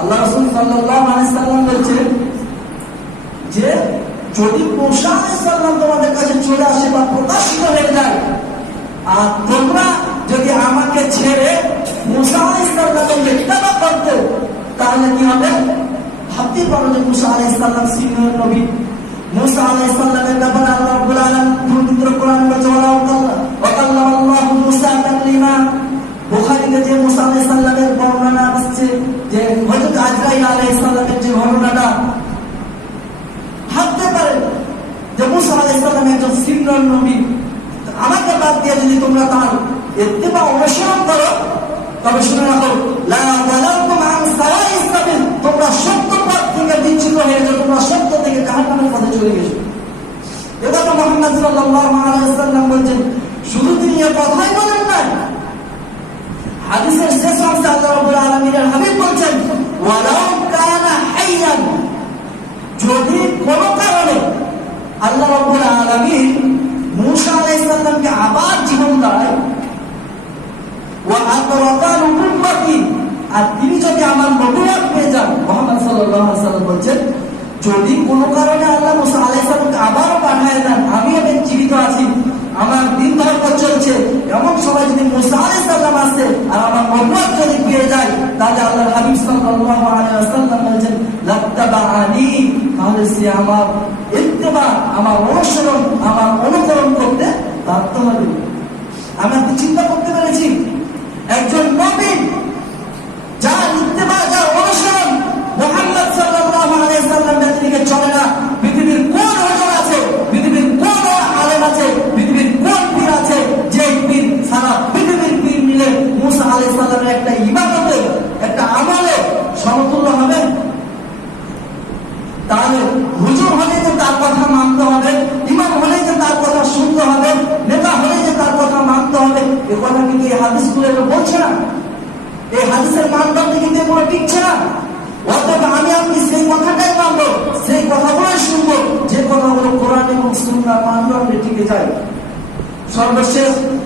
আল্লাহ রসুল আলাইসাল্লাম বলছেন যে, যদি মুসা আলাইসাল্লাম তোমাদের কাছে চলে আসে বা প্রকাশিত হয়ে যায়, আর তোমরা যদি আমাকে ছেড়ে মুসা আলাইসাল্লামের ইত্তেবা করতে, তাহলে কি হবে? ভাবতে পারো যে মুসা আলাইসাল্লাম সিনিয়র নবী। মুসা আলাইসাল্লামের ব্যাপারে আল্লাহ রাব্বুল আলামিন পবিত্র কোরআন বলছে ওয়া ওয়াকাল্লাম আল্লাহু মুসা তাকলিমা। বুখারীতে যে মুসা সালামের বর্ণনা আসছে যে হযরত আজরাইল আলাইহিস সালামের যে ঘটনাটা ভাবতে পারে যে মুসা আলাইহিস সালাম একজন সিনিয়র নবী। আমাকে বাদ দিয়ে যদি তোমরা তার ইত্তেবা অনুসরণ করো, তবে শুনে রাখো তোমরা সত্য পথ থেকে বিচ্যুত হয়ে যাও তোমরা সত্য থেকে জাহান্নামের পথে চলে গেছো। এবার মোহাম্মদ সাল্লাল্লাহু আলাইহি সাল্লাম বলছেন, শুধু তিনি কথাই বলেন না হাদিসের শেষ অংশে আল্লাহ আলামিনের হাবিব বলছেন যদি কোন কারণে আল্লাহ রাব্বুল আলামিন মূসা আলাইহিস সালামকে আবার জীবন আতরাকা আর তিনি যদি আমার নবুয়ত পেয়ে যান, মুহাম্মদ সাল্লাম বলছেন, যদি কোন কারণে আল্লাহ মুসা আলাইহিস সালামকে আবারও পাঠায় দেন, আমি এখন জীবিত আছি, আমার দিন ধর্ম চলছে, এমন সময় যদি মুসা আলাইহিস সালাম আসে আর আমার নবুয়ত যদি পেয়ে যায় তাহলে আল্লাহ হাবিব সাল্লাল্লাহু আলাইহি ওয়াসাল্লাম বলেছেন তাহলে সে আমার আমার অনুসরণ, আমার অনুকরণ করতে বাধ্য হবে। একটু চিন্তা করতে পেরেছি, একজন ইত্তেবা, যার অনুসরণ মোহাম্মদ সাল্লাল্লাহু আলাইহি সাল্লাম ব্যক্তিকে চলে না। পৃথিবীর কোন হুজুর আছে, পৃথিবীর কোন আলেম আছে, পৃথিবীর কোন পীর আছে যে পীর সারা পৃথিবীর পীর মিলে মুসা আলাইহিস সালামের একটা ইবাদতে একটা আমলে সমতুল্য হবে তাহলে হুজুর হলে যে তার কথা মানতে হবে, ইমাম হলে যে তার কথা শুনতে হবে, নেতা হলে যে তার কথা মানতে হবে, এ কথা কিন্তু এই হাদিসগুলো বলছে না। এই হাদিসের মানদণ্ড কিন্তু এগুলো টিকছে না। অর্থাৎ আমি আপনি সেই কথাটাই মানবো, সেই কথাগুলোই শুনব, যে কথাগুলো কোরআন এবং সুন্নাহ মানদণ্ডে টিকে যায়। সর্বশেষ